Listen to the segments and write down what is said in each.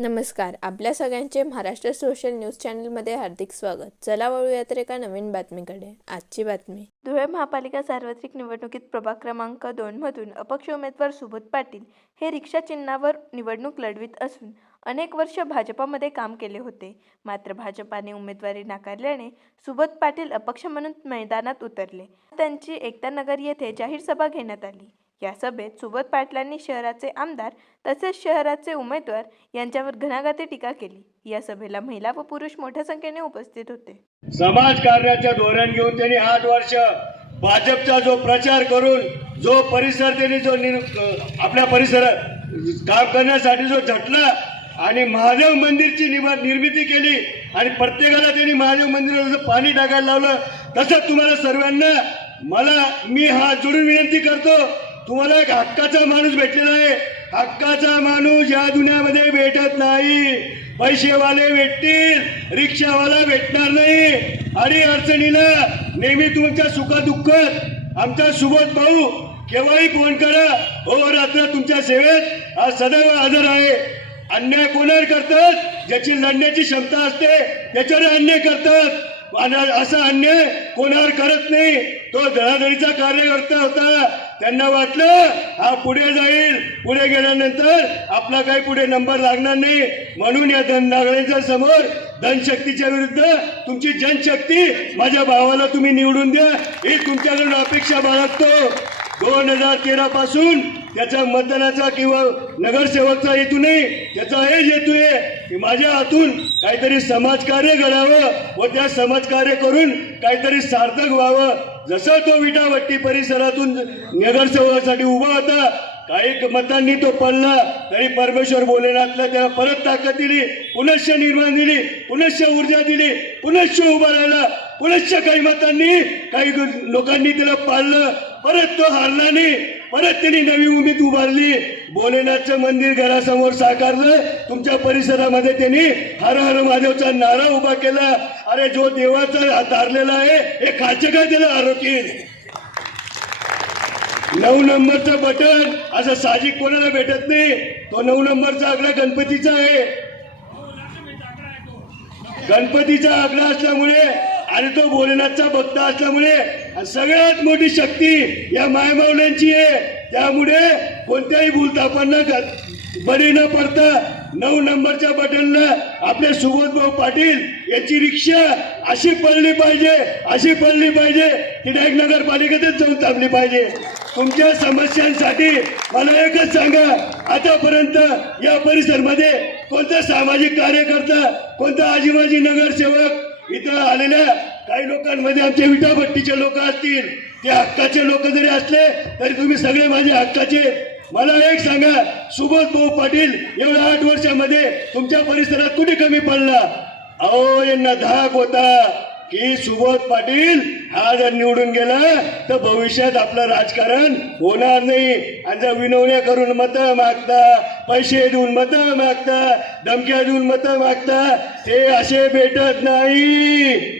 नमस्कार. आपल्या सगळ्यांचे महाराष्ट्र सोशल न्यूज चॅनलमध्ये हार्दिक स्वागत. चला वळूया तर एका नवीन बातमीकडे. आजची बातमी. धुळे महापालिका सार्वत्रिक निवडणुकीत प्रभाग क्रमांक 2 मधून अपक्ष उमेदवार सुबोध पाटील हे रिक्षा चिन्हावर निवडणूक लढवित असून अनेक वर्ष भाजपामध्ये काम केले होते. मात्र भाजपाने उमेदवारी नाकारल्याने सुबोध पाटील अपक्ष म्हणून मैदानात उतरले. त्यांची एकता नगर येथे जाहीर सभा घेण्यात आली. या सभेत सुबोध पाटलांनी शहराचे आमदार तसेच शहराचे उमेदवार यांच्यावर घणाघाती टीका केली. या सभेला महिला व पुरुष मोठ्या संख्येने उपस्थित होते. समाजकारण्याचे धोरण घेऊन त्यांनी 8 वर्ष भाजपचा जो प्रचार करून जो परिसर त्यांनी जो आपल्या परिसरात काम करण्यासाठी जो झटला आणि महादेव मंदिरची निर्मिती केली आणि प्रत्येकाला त्यांनी महादेव मंदिराला पाणी टाकायला लावलं. तसंच तुम्हाला सर्वांना मी हात जोडून विनंती करतो, तुम्हाला एक हक्काचा माणूस भेटलेला आहे. हक्काचा माणूस या दुनियामध्ये भेटत नाही. पैसेवाले भेटतील, रिक्षावाला भेटणार नाही. आणि अडचणीला नेहमी तुमच्या सुखदुःखात आमचा सुबोध भाऊ केव्हाही फोन करा, हो रात्र तुमच्या सेवेत आज सदैव हजर आहे. अन्याय कोणावर करतात? ज्याची लढण्याची क्षमता असते त्याच्यावर अन्याय करतात. असा अन्याय कोणावर करत नाही. तो धडाधडीचा कार्यकर्ता होता. त्यांना वाटलं हा पुढे जाईल, पुढे गेल्यानंतर आपला काही पुढे नंबर लागणार नाही, म्हणून या धनदागड्यांच्या समोर धनशक्तीच्या विरुद्ध तुमची जनशक्ती माझ्या भावाला तुम्ही निवडून द्या ही तुमच्याकडून अपेक्षा बाळगतो. 2013 पासून त्याचा मतदानाचा किंवा नगरसेवकचा हेतू नाही, त्याचा हेच हेतू आहे की माझ्या हातून काहीतरी समाजकार्य घडावं व त्या समाजकार्य करून काहीतरी सार्थक व्हावं. जसं तो विटाभट्टी परिसरातून नगरसेवकासाठी उभा होता, काही मतांनी तो पडला तरी परमेश्वर भोलेनाथला त्याला परत ताकद दिली, पुनश्च निर्माण दिली, पुनश्च ऊर्जा दिली, पुनश्च उभा राहिला. पुनश्च काही मतांनी काही लोकांनी त्याला पाळलं, परत तो हारला नाही. परत त्यांनी नवी उमेद उभारली. भोलेनाथचं मंदिर घरासमोर साकारलं. तुमच्या परिसरामध्ये त्यांनी हर हर महादेवचा नारा उभा केला. अरे जो देवाचा हात हारलेला आहे हे खालचे काय त्याला हरवतील? 9 नंबरचं बटन असं साहजिक कोणाला भेटत नाही. तो 9 नंबरचा आकडा गणपतीचा आहे. गणपतीचा आकडा असल्यामुळे आणि तो भोलेनाथचा भक्त असल्यामुळे सगळ्यात मोठी शक्ती या मायमाऊल्यांची आहे. त्यामुळे कोणत्याही भूलथापांना बळी न पडता 9 नंबरच्या बटनला आपले सुबोध भाऊ पाटील यांची रिक्षा अशी पडली पाहिजे, अशी पडली पाहिजे की डायरेक्ट नगरपालिकेतच जाऊन थांबली पाहिजे. तुमच्या समस्यांसाठी मला एकच सांगा, आतापर्यंत या परिसरमध्ये कोणता सामाजिक कार्यकर्ता, कोणता आजीबाजी नगरसेवक इथं आलेल्या काही लोकांमध्ये आमचे विटाभट्टीचे लोक असतील, ते हक्काचे लोक जरी असले तरी तुम्ही सगळे माझे हक्काचे. मला एक सांगा, सुबोध भाऊ पाटील एवढ्या 8 वर्षामध्ये तुमच्या परिसरात कुठे कमी पडला? अहो यांना धाक होता की सुबोध पाटील हा जर निवडून गेला तर भविष्यात आपलं राजकारण होणार नाही. आणि जर विनवण्या करून मतं मागता, पैसे देऊन मतं मागता, धमक्या देऊन मतं मागता, ते असे भेटत नाही.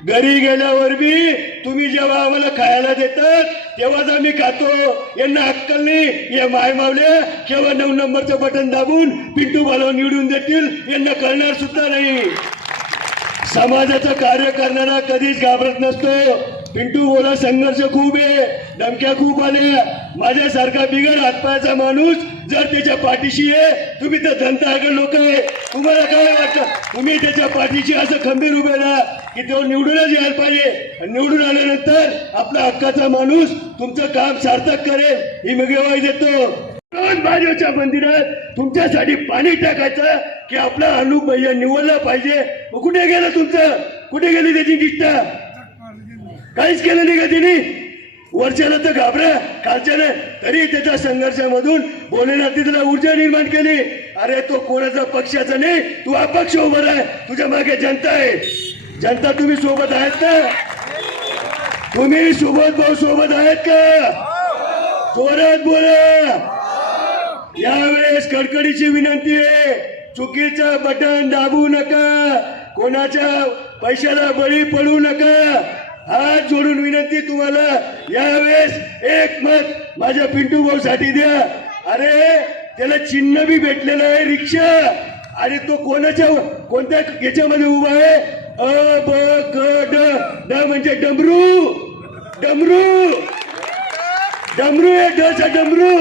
घरी गेल्यावर बी तुम्ही जेव्हा आम्हाला खायला देतात तेव्हाच आम्ही खातो. यांना अक्कल नाही. या मायमावल्या केव्हा 9 नंबरचं बटन दाबून पिंटू भाला निवडून देतील यांना कळणार सुद्धा नाही. समाजाचं कार्य करणारा कधीच घाबरत नसतो. पिंटू बोला संघर्ष खूप आहे, धमक्या खूप आल्या. माझ्यासारखा बिगर हातपायाचा माणूस जर त्याच्या पाठीशी आहे, तुम्ही तर धनदागड लोक आहे, तुम्हाला काय वाटतं? तुम्ही त्याच्या पाठीशी असं खंबीर उभे राहा की तो निवडूनच यायला पाहिजे. निवडून आल्यानंतर आपला हक्काचा माणूस तुमचं काम सार्थक करेल ही मी ग्वाही देतो. भाजपच्या मंदिरात तुमच्यासाठी पाणी टाकायचं की आपला अनुप भैया निवडला पाहिजे. कुठे गेलं तुमचं? कुठे गेली त्याची निष्ठा? काहीच केलं नाही का त्यांनी? वर्षाला तर घाबरा खालच्याने, तरी त्याच्या संघर्षामधून भोलेनाथ तिला ऊर्जा निर्माण केली. अरे तो कोणाचा पक्षाचा नाही, तू अपक्ष उभा आहे, तुझ्या मागे जनता आहे. जनता तुम्ही सोबत आहेत का? तुम्ही सुबोध भाऊ सोबत आहेत का? जोरात बोला. यावेळेस कडकडीची विनंती आहे, चुकीचं बटन दाबू नका, कोणाच्या पैशाला बळी पडू नका. हात जोडून विनंती तुम्हाला, यावेळेस एक मत माझ्या पिंटू भाऊ साठी द्या. अरे त्याला चिन्ह बी भेटलेलं आहे रिक्षा, आणि तो कोणत्या याच्यामध्ये उभा आहे? अ ब क ड. ड म्हणजे डमरू. डमरू डमरू आहे. ड चा डमरू.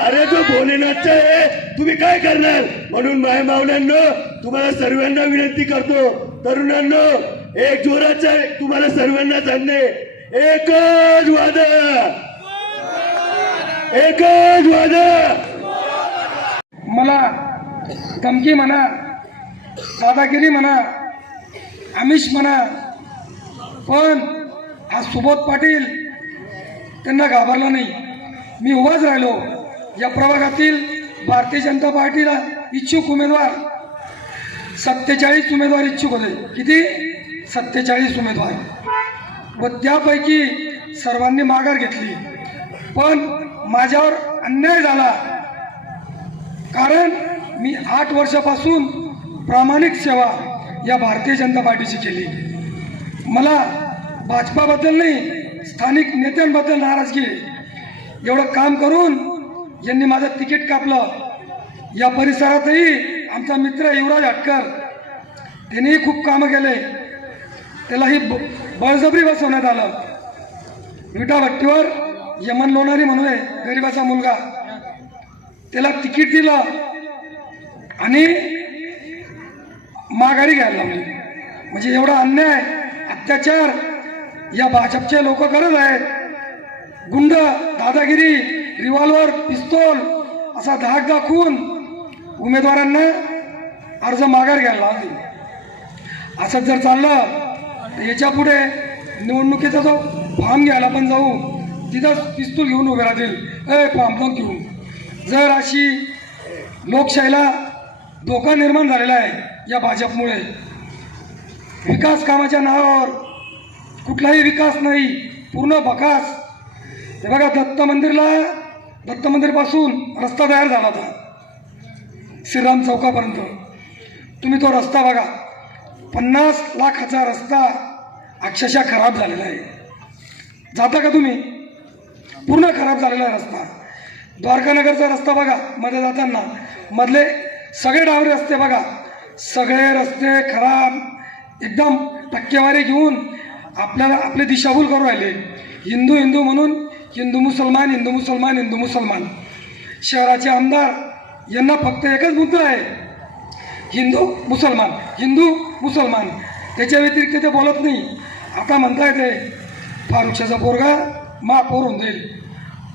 अरे तो भोलेनाथचा आहे. तुम्ही काय करणार? म्हणून माय मावल्यांनो, तुम्हाला सर्वांना विनंती करतो, तरुणांनो, एक जोराचा तुम्हाला सर्वांना सांगणे, एकच वादा, एकच वादा. मला धमकी म्हणा, दादागिरी म्हणा, आमिष म्हणा, पण हा सुबोध पाटील त्यांना घाबरला नाही. मी उभाच राहिलो. या प्रभागातील भारतीय जनता पार्टीला इच्छुक उमेदवार 47 उमेदवार इच्छुक होते. किती? 47 उमेदवार. व त्यापैकी सर्वांनी माघार घेतली. पण माझ्यावर अन्याय झाला, कारण मी 8 वर्षापासून प्रामाणिक सेवा या भारतीय जनता पार्टीची केली. मला भाजपाबद्दल नाही, स्थानिक नेत्यांबद्दल नाराजगी आहे. एवढं काम करून यांनी माझं तिकीट कापलं. या परिसरातही आमचा मित्र युवराज हटकर, त्यांनीही खूप कामं केले. त्यालाही बळजबरी बसवण्यात आलं. विटाभट्टीवर यमन लोणारी म्हणून आहे, गरिबाचा मुलगा, त्याला तिकीट दिलं आणि माघारी घ्यायला लावली. म्हणजे एवढा अन्याय, अत्याचार या भाजपचे लोक करत आहेत. गुंड, दादागिरी, रिव्हॉल्वर, पिस्तूल असा धाक दाखवून उमेदवारांना अर्ज माघार घ्यायला लावली. असंच जर चाललं तर याच्या पुढे निवडणुकीचा जो फॉर्म घ्यायला पण जाऊ, तिथं पिस्तूल घेऊन उभे राहतील, फॉर्म पण घेऊन. जर अशी लोकशाहीला धोका निर्माण झालेला आहे या भाजपमुळे. विकास कामाच्या नावावर कुठलाही विकास नाही, पूर्ण बकास. हे बघा, दत्त मंदिरपासून रस्ता तयार झाला होता श्रीराम चौकापर्यंत. तुम्ही तो रस्ता बघा, 50 लाखाचा रस्ता अक्षरशः खराब झालेला आहे. जाता का तुम्ही? पूर्ण खराब झालेला आहे रस्ता. द्वारकानगरचा रस्ता बघा, मध्ये जाताना मधले सगळे डांबरी रस्ते बघा, सगळे रस्ते खराब, एकदम टक्केवारी घेऊन आपल्याला आपली दिशाभूल करून राहिले. हिंदू हिंदू म्हणून हिंदू मुसलमान, हिंदू मुसलमान, हिंदू मुसलमान. शहराचे आमदार यांना फक्त एकच मुद्दा आहे, हिंदू मुसलमान, हिंदू मुसलमान. त्याच्या व्यतिरिक्त ते बोलत नाही. आता म्हणता येते फारुक्षाचा पोरगा महापौर होऊन जाईल.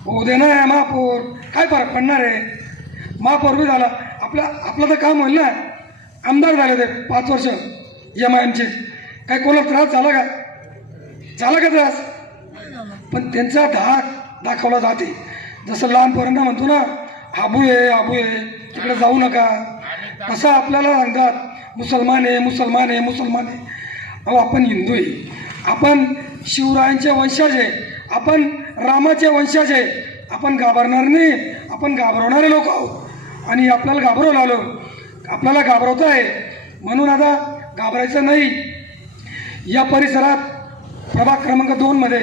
होऊ दे ना महापौर, काय फरक पडणार आहे? महापौर बी झाला, आपलं तर काम होईल ना. आमदार झाले ते 5 वर्ष MIMचे, काय कोणाला त्रास झाला का? झाला का त्रास? पण त्यांचा धाक दाखवला जाते. जसं लहान पोरांना म्हणतो ना, आबू आहे तिकडे जाऊ नका, तसं आपल्याला सांगतात मुसलमान आहे, मुसलमान आहे, मुसलमान आहे. अहो, आपण हिंदू आहे, आपण शिवरायांचे वंशज आहे, आपण रामाचे वंशज आहे. आपण घाबरणार नाही, आपण घाबरवणारे लोक आहोत. आणि आपल्याला घाबरवलं आलं, आपल्याला घाबरवत आहे. म्हणून आता घाबरायचं नाही. या परिसरात प्रभाग क्रमांक 2 मध्ये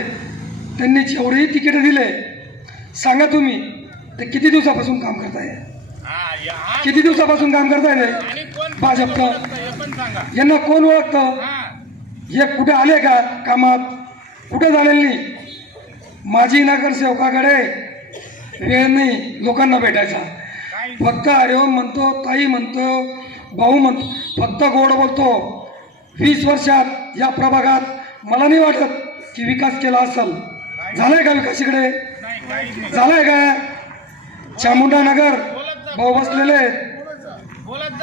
त्यांनी जेवढेही तिकीट दिले, सांगा तुम्ही ते किती दिवसापासून काम करताय? किती दिवसापासून काम करताय ते भाजपचं? यांना कोण ओळखतं? हे कुठे आले का कामात? कुठे झालेलं नाही. माजी नगरसेवकाकडे वेळ नाही लोकांना भेटायचा. फक्त हरिओम म्हणतो, ताई म्हणतो, भाऊ म्हणतो, फक्त गोड बोलतो. 20 वर्षात या प्रभागात मला नाही वाटत की विकास केला असेल. झालाय का विकास इकडे? झालाय का? चामुंडा नगर भाऊ बसलेले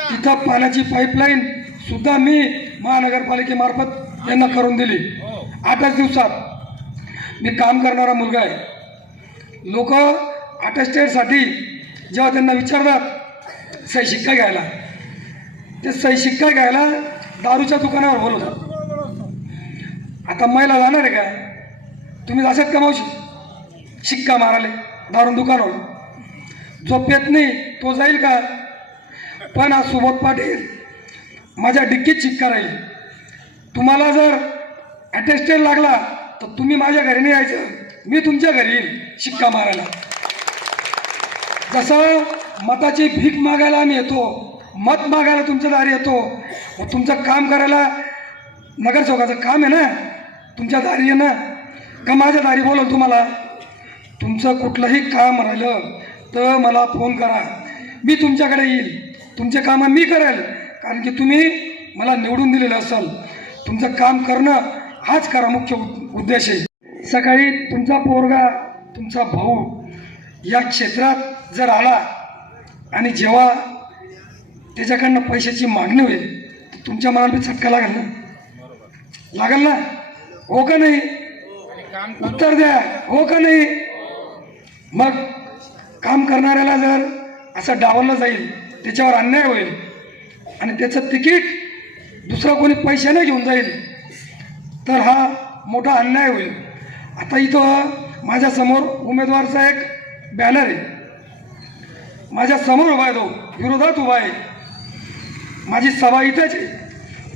तिथं पाण्याची पाईपलाईन सुद्धा मी महानगरपालिकेमार्फत यांना करून दिली 8 दिवसात. मी काम करणारा मुलगा आहे. लोक अटेस्टेडसाठी जेव्हा त्यांना विचारतात सही शिक्का घ्यायला, ते सही शिक्का घ्यायला दारूच्या दुकानावर बोलवतात. आता महिला जाणार आहे का? तुम्ही जाशात का मावशी शिक्का माराले दारू दुकानावर? जो पेत नाही तो जाईल का? पण हा सुबोध पाटील माझ्या डिक्कीत शिक्का राहील. तुम्हाला जर अटेस्टेड लागला तर तुम्ही माझ्या घरी नाही यायचं, मी तुमच्या घरी येईल शिक्का मारायला. जसं मताची भीक मागायला आम्ही येतो, मत मागायला तुमच्या दारी येतो, मग तुमचं काम करायला नगरसेवकाचं काम आहे ना, तुमच्या दारी आहे ना, का माझ्या दारी बोलव तुम्हाला? तुमचं कुठलंही काम राहिलं तर मला फोन करा, मी तुमच्याकडे येईल, तुमचे कामं मी करेल, कारण की तुम्ही मला निवडून दिलेलं असेल. तुमचं काम करणं हाच करा मुख्य उद्देश आहे. सकाळी तुमचा पोरगा, तुमचा भाऊ या क्षेत्रात जर आला आणि जेव्हा त्याच्याकडनं पैशाची मागणी होईल तर तुमच्या मनाला बी चटका लागेल ना, लागेल ना, हो का नाही? उत्तर द्या, हो का नाही? मग काम करणाऱ्याला जर असं डावललं जाईल, त्याच्यावर अन्याय होईल आणि त्याचं तिकीट दुसरा कोणी पैशाने घेऊन जाईल तर हा मोठा अन्याय होईल. आता इथं माझ्यासमोर उमेदवारचा एक बॅनर आहे, माझ्या समोर उभा आहे, तो विरोधात उभा आहे. माझी सभा इथंच आहे,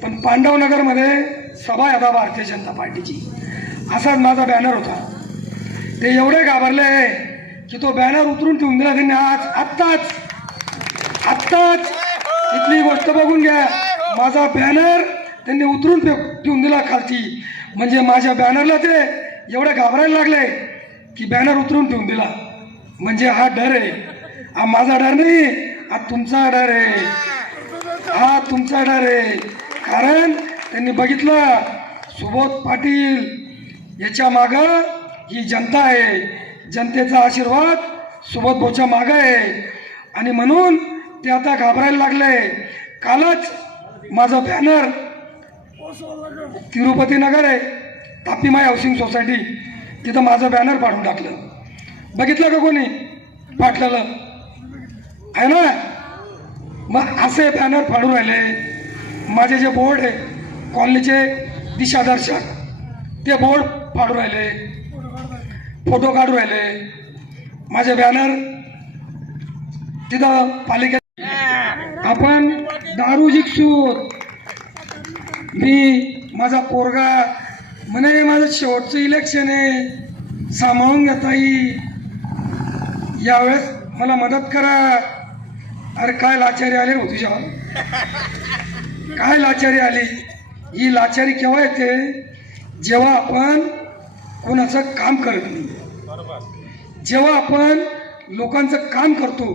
पण पांडवनगरमध्ये सभा आहे आता भारतीय जनता पार्टीची, असाच माझा बॅनर होता. ते एवढे घाबरले की तो बॅनर उतरून ठेवून दिला त्यांनी. आत्ताच इथली गोष्ट बघून घ्या, माझा बॅनर त्यांनी उतरून ठेवून दिला खालती. म्हणजे माझ्या बॅनरला ते एवढे घाबरायला लागले की बॅनर उतरून ठेवून दिला. म्हणजे हा डर आहे, हा माझा डर नाही, हा तुमचा डर आहे, हा तुमचा डर आहे. कारण त्यांनी बघितलं सुबोध पाटील याच्या मागं ही जनता आहे, जनतेचा आशीर्वाद सुबोध भाऊच्या मागं आहे आणि म्हणून ते आता घाबरायला लागले. कालच माझं बॅनर तिरुपती नगर आहे, तापीमाई हाऊसिंग सोसायटी, तिथं माझं बॅनर पाडून टाकलं. बघितलं का कोणी फाटलेलं आहे ना? मग असे बॅनर फाडून राहिले. माझे जे बोर्ड आहे कॉलनीचे दिशादर्शक, ते बोर्ड फाडून राहिले, फोटो काढून राहिले. माझे बॅनर तिथं पालिकेत आपण दारू जिकसूत, मी माझा पोरगा म्हणे माझं शेवटचं इलेक्शन आहे, सांभाळून घेता येईल, यावेळेस मला मदत करा. अरे काय लाचारी आली हो तुझ्यावर, काय लाचारी आली? ही लाचारी केव्हा येते? जेव्हा आपण कोणाचं काम करत नाही, जेव्हा आपण लोकांचं काम करतो,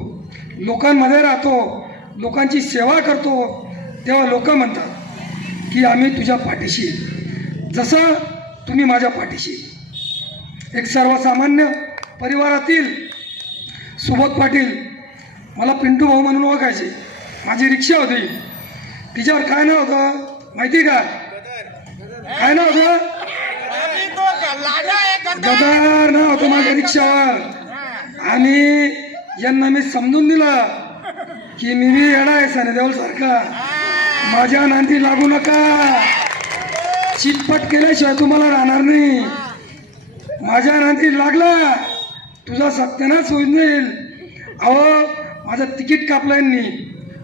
लोकांमध्ये राहतो, लोकांची सेवा करतो, तेव्हा लोक म्हणतात की आम्ही तुझ्या पाठीशी, जसं तुम्ही माझ्या पाठीशी. एक सर्वसामान्य परिवारातील सुबोध पाटील मला पिंटू भाऊ म्हणून ओळखायचे. माझी रिक्षा होती, तिच्यावर काय नाव होतं माहिती का? काय नाव होतं? गदार नाव होतं माझ्या रिक्षावर. आणि यांना मी समजून दिलं की मी बी येडा आहे सनी सारखा, माझ्या नांदी लागू नका, चिटपट केल्याशिवाय तुम्हाला राहणार नाही. माझ्या नांदी लागला तुझा सत्यानाश होईल नाही. अहो माझं तिकीट कापलं यांनी,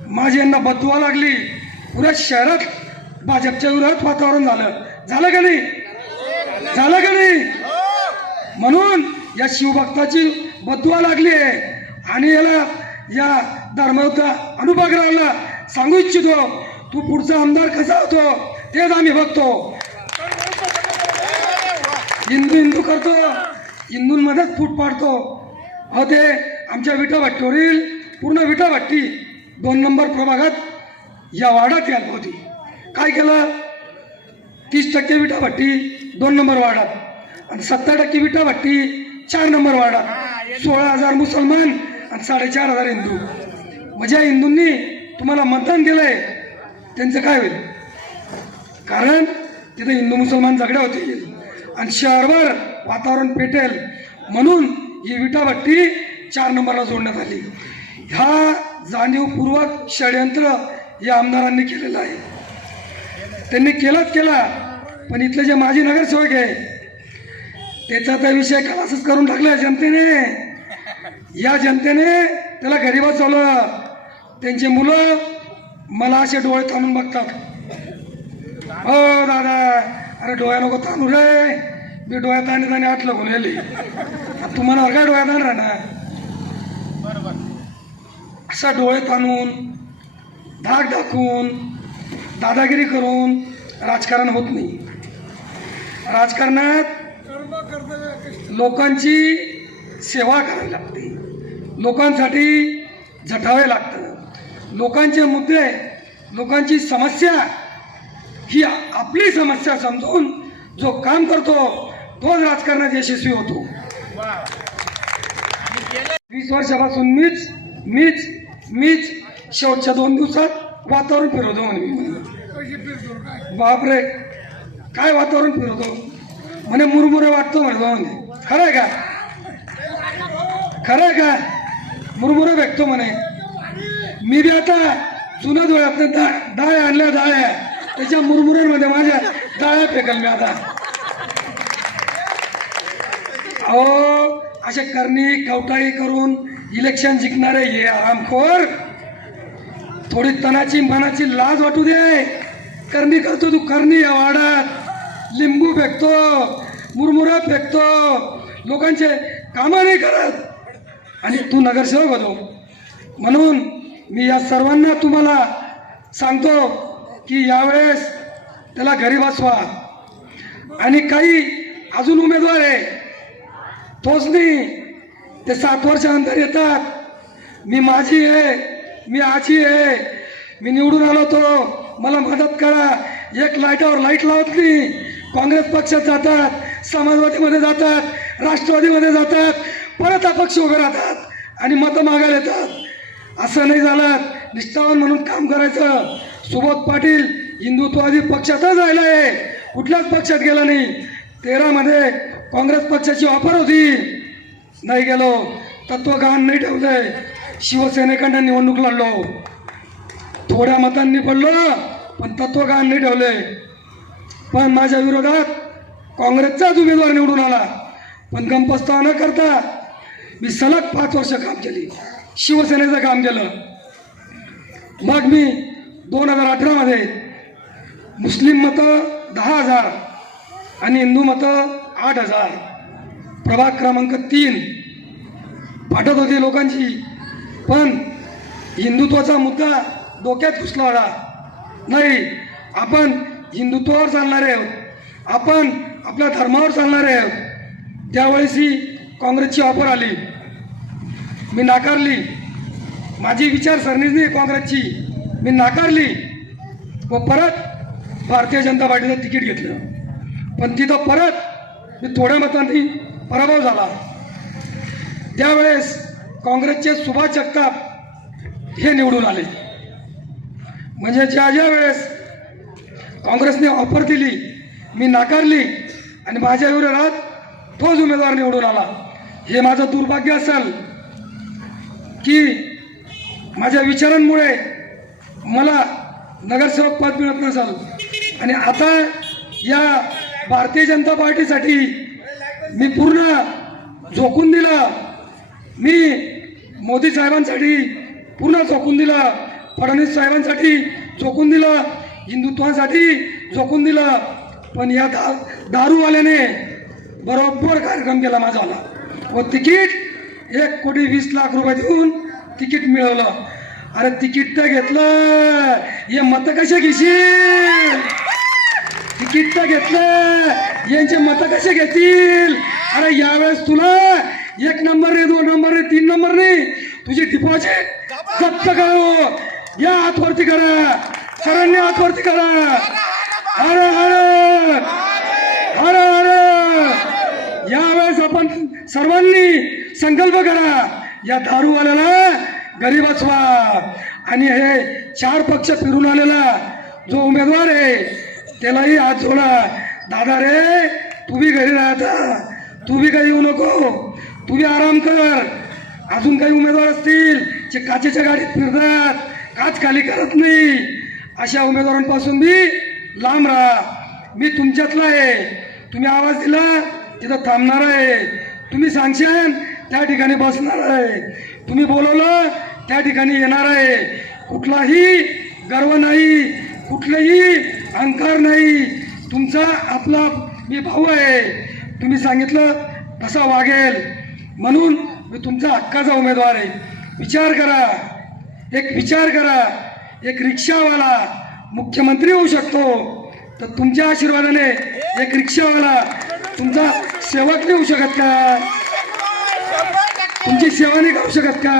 माझी यांना बदवा लागली, पुऱ्या शहरात भाजपच्या विरोधात वातावरण झालं का नाही? झालं का नाही? म्हणून या शिवभक्ताची बदवा लागली आहे आणि याला या धर्मयुद्ध अनुभागरावला सांगू इच्छितो, तू पुढचा आमदार कसा होतो तेच आम्ही बघतो. हिंदू करतो, हिंदूंमध्येच फूट पाडतो. अहो ते आमच्या विटाभट्टीवरील पूर्ण विटाभट्टी 2 नंबर प्रभागात या वार्डात यायला होती. काय केलं? 30% विटाभट्टी 2 नंबर वार्डात आणि 70% विटाभट्टी 4 नंबर वार्डात. 16,000 मुसलमान आणि 4,500 हिंदू. म्हणजे हिंदूंनी तुम्हाला मतदान केलंय, त्यांचं काय होईल? कारण तिथे हिंदू मुसलमान झगडे होतील आणि शहरभर वातावरण पेटेल, म्हणून ही विटाभट्टी 4 नंबरला जोडण्यात आली. हा जाणीवपूर्वक षडयंत्र या आमदारांनी केलेलं आहे. त्यांनी केलाच केला, पण इथले जे माजी नगरसेवक आहे त्याचा त्या विषय खलासच करून टाकला जनतेने. या जनतेने त्याला घरी बसवलं. त्यांचे मुलं मला असे डोळे ताणून बघतात, हो दादा, अरे डोळ्या नको ताणू रे, मी डोळ्यात आणि आठ लागून गेली, तुम्हाला काय डोळ्यात राहणार? असा डोळे ताणून धाक दाखवून दादागिरी करून राजकारण होत नाही. राजकारणात लोकांची सेवा करावी लागते, लोकांसाठी झटावे लागतं. लोकांचे मुद्दे, लोकांची समस्या ही आपली समस्या समजून जो काम करतो तोच राजकारणात यशस्वी होतो. 20 वर्षापासून मीच शेवटच्या 2 दिवसात वातावरण फिरवतो म्हणे. बापरे, काय वातावरण फिरवतो म्हणे, मुरमुरे वाटतो म्हणतो म्हणे. खरं आहे का? खरं आहे का? मुरमुरे भेटतो म्हणे. मी बी आता जुन्या डोळ्यात डाळ्या आणल्या, डाळ्या त्याच्या मुरमुऱ्यांमध्ये माझ्या डाळ्या फेकल मी आता. अहो, असे करणी कवटाळी करून इलेक्शन जिंकणारे हे आरामखोर, थोडी तनाची मनाची लाज वाटू दे. करणी करतो तू, करणी या वाड्यात लिंबू फेकतो, मुरमुरा फेकतो, लोकांचे कामं नाही करत आणि तू नगरसेवक होतो. म्हणून मी या सर्वांना तुम्हाला सांगतो की यावेळेस त्याला घरी बसवा. आणि काही अजून उमेदवार आहे, तोच नाही, ते 7 वर्षानंतर येतात. मी माझी आहे, मी आजी आहे, मी निवडून आलो तो, मला मदत करा. एक लाईटावर लाईट लावत नाही. काँग्रेस पक्षात जातात, समाजवादीमध्ये जातात, राष्ट्रवादीमध्ये जातात, परत अपक्ष उभे राहतात आणि मतं मागायला येतात. असं नाही झालं. निष्ठावान म्हणून काम करायचं. सुबोध पाटील हिंदुत्ववादी पक्षातच राहिला आहे, कुठल्याच पक्षात गेला नाही. 13 मध्ये काँग्रेस पक्षाची ऑफर होती, नाही गेलो. तत्वज्ञान नाही ठेवलंय. शिवसेनेकडनं निवडणूक लढलो, थोड्या मतांनी पडलो, पण तत्वज्ञान नाही ठेवले. पण माझ्या विरोधात काँग्रेसचाच उमेदवार निवडून आला, पण गंपस्ताव न करता मी सलग 5 वर्ष काम केली, शिवसेनेचं काम केलं. मग मी 2018 मध्ये मुस्लिम मतं 10,000 आणि हिंदू मतं 8,000 प्रभाग क्रमांक 3 फाटत होती लोकांची. पण हिंदुत्वाचा मुद्दा डोक्यात घुसला होता. नाही, आपण हिंदुत्वावर चालणारे आहोत, आपण आपल्या धर्मावर चालणारे आहोत. त्यावेळेस ही काँग्रेसची ऑफर आली, मी नाकारली. माझी विचारसरणीच नाही काँग्रेसची, मी नाकारली व परत भारतीय जनता पार्टीचं तिकीट घेतलं. पण तिथं परत मी थोड्या मतांनी पराभव झाला. त्यावेळेस काँग्रेसचे सुभाष जगताप हे निवडून आले. म्हणजे ज्या वेळेस काँग्रेसने ऑफर दिली, मी नाकारली आणि माझ्या विरोधात तोच उमेदवार निवडून आला. हे माझं दुर्भाग्य असेल की माझ्या विचारांमुळे मला नगरसेवक पद मिळत नसेल. आणि आता या भारतीय जनता पार्टीसाठी मी पूर्ण झोकून दिलं. मी मोदी साहेबांसाठी पूर्ण झोकून दिलं, फडणवीस साहेबांसाठी झोकून दिलं, हिंदुत्वासाठी झोकून दिलं. पण या दारूवाल्याने बरोबर कार्यक्रम केला माझाला व तिकीट 1,20,00,000 रुपये देऊन तिकीट मिळवलं. अरे तिकीट तर घेतलं, हे मतं कसे घेशील? तिकीट तर घेतलं, यांचे मतं कसे घेतील? अरे यावेळेस तुला 1 नंबर नाही, 2 नंबर नाही, 3 नंबर नाही, तुझी डिपॉझिट जप्त करो. या हातवरती करा, सरांनी हातवरती करा. हर हर हर हर. यावेळेस आपण सर्वांनी संकल्प करा, या दारूवाल्याला घरी बसवा. आणि हे 4 पक्ष फिरून आलेला जो उमेदवार आहे त्यालाही हात जोडा. दादा रे, तू बी घरी राहता, तू बी काही येऊ नको, तू बी आराम कर. अजून काही उमेदवार असतील जे काचेच्या गाडीत फिरतात, काच खाली करत नाही, अशा उमेदवारांपासून बी लांब राहा. मी तुमच्यातला आहे. तुम्ही आवाज दिला तिथं थांबणार आहे, तुम्ही सांगशान त्या ठिकाणी बसणार आहे, तुम्ही बोलवलं त्या ठिकाणी येणार आहे. कुठलाही गर्व नाही, कुठलाही अहंकार नाही. तुमचा आपला मी भाऊ आहे, तुम्ही सांगितलं तसा वागेल. म्हणून मी तुमचा हक्काचा उमेदवार आहे. विचार करा, एक विचार करा. एक रिक्षावाला मुख्यमंत्री होऊ शकतो, तर तुमच्या आशीर्वादाने एक रिक्षावाला तुमचा सेवक नाही होऊ शकत का? तुमची सेवा नाही करू शकत का?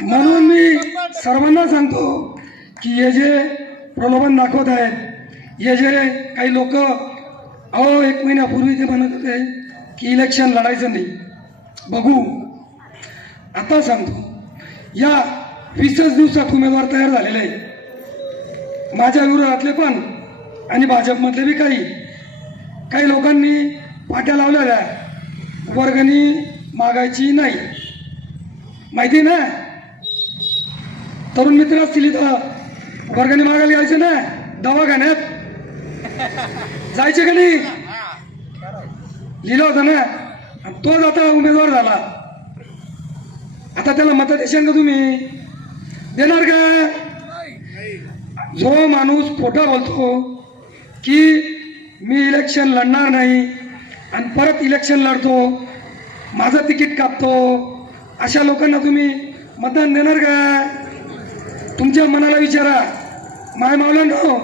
म्हणून मी सर्वांना सांगतो की हे जे प्रलोभन दाखवत आहेत, हे जे काही लोक एक महिन्यापूर्वी ते म्हणत होते की इलेक्शन लढायचं नाही, बघू आता सांगतो, या 20 दिवसात उमेदवार तयार झालेले आहे माझ्या विरोधातले पण आणि भाजपमधले बी काही लोकांनी पाट्या लावलेल्या, वर्गणी मागायची नाही, माहिती ना? तरुण मित्र असतील इथं, वर्गणी मागायला यायचं ना दवाखान्यात जायचे का नाही? लिहिलं होतं ना, तोच आता उमेदवार झाला. आता त्याला मत देशाल का तुम्ही? देणार का? जो माणूस खोटा बोलतो की मी इलेक्शन लढणार नाही आणि परत इलेक्शन लढतो, माझं तिकीट कापतो, अशा लोकांना तुम्ही मतदान देणार का? तुमच्या मनाला विचारा. माय मावलांनो,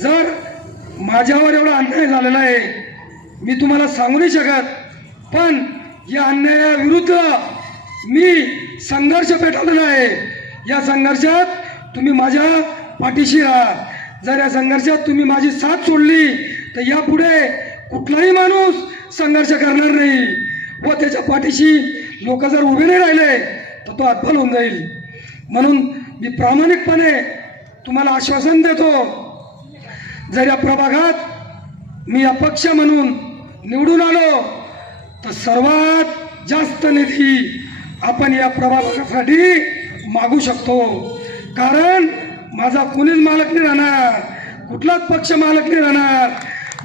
जर माझ्यावर एवढा अन्याय झालेला आहे मी तुम्हाला सांगू नाही शकत, पण या अन्यायाविरुद्ध मी संघर्ष पेटवलेला आहे. या संघर्षात तुम्ही माझ्या पाठीशी राहा. जर या संघर्षात तुम्ही माझी साथ सोडली तर यापुढे कुठलाही माणूस संघर्ष करणार नाही व त्याच्या पाठीशी लोक जर उभे नाही राहिले तर तो अद्भल होऊन जाईल. म्हणून मी प्रामाणिकपणे तुम्हाला आश्वासन देतो, जर या प्रभागात मी अपक्ष म्हणून निवडून आलो तर सर्वात जास्त निधी आपण या प्रभागासाठी मागू शकतो. कारण माझा कोणीच मालक नाही राहणार, कुठलाच पक्ष मालक नाही राहणार,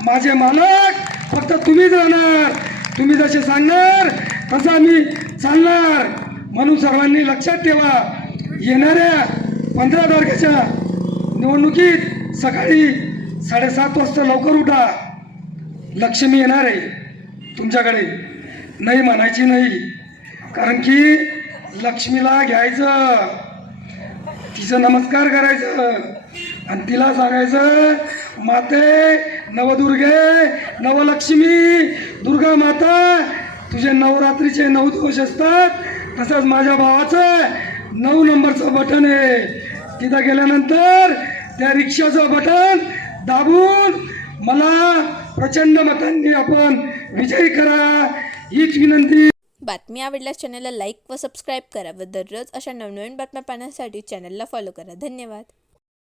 माझे मालक फक्त तुम्हीच राहणार. तुम्ही जसे सांगणार तसा मी चालणार. म्हणून सर्वांनी लक्षात ठेवा, येणाऱ्या 15 तारखेच्या निवडणुकीत सकाळी 7:30 वाजता लवकर उठा. लक्ष्मी येणार आहे तुमच्याकडे, नाही म्हणायची नाही. कारण की लक्ष्मीला घ्यायचं, तिचं नमस्कार करायचं आणि तिला सांगायचं, माते नवदुर्गे नवलक्ष्मी दुर्गा माता, तुझे नवरात्रीचे 9 दिवस असतात, तसंच माझ्या भावाचं 9 नंबरचं बटन आहे. तिथं गेल्यानंतर त्या रिक्षाचं बटन दाबून मला प्रचंड मतांनी आपण विजयी करा, हीच विनंती. बातमी आवडल्यास चॅनलला लाईक व सबस्क्राईब करा व दररोज अशा नवनवीन बातम्या पाहण्यासाठी चॅनलला फॉलो करा. धन्यवाद.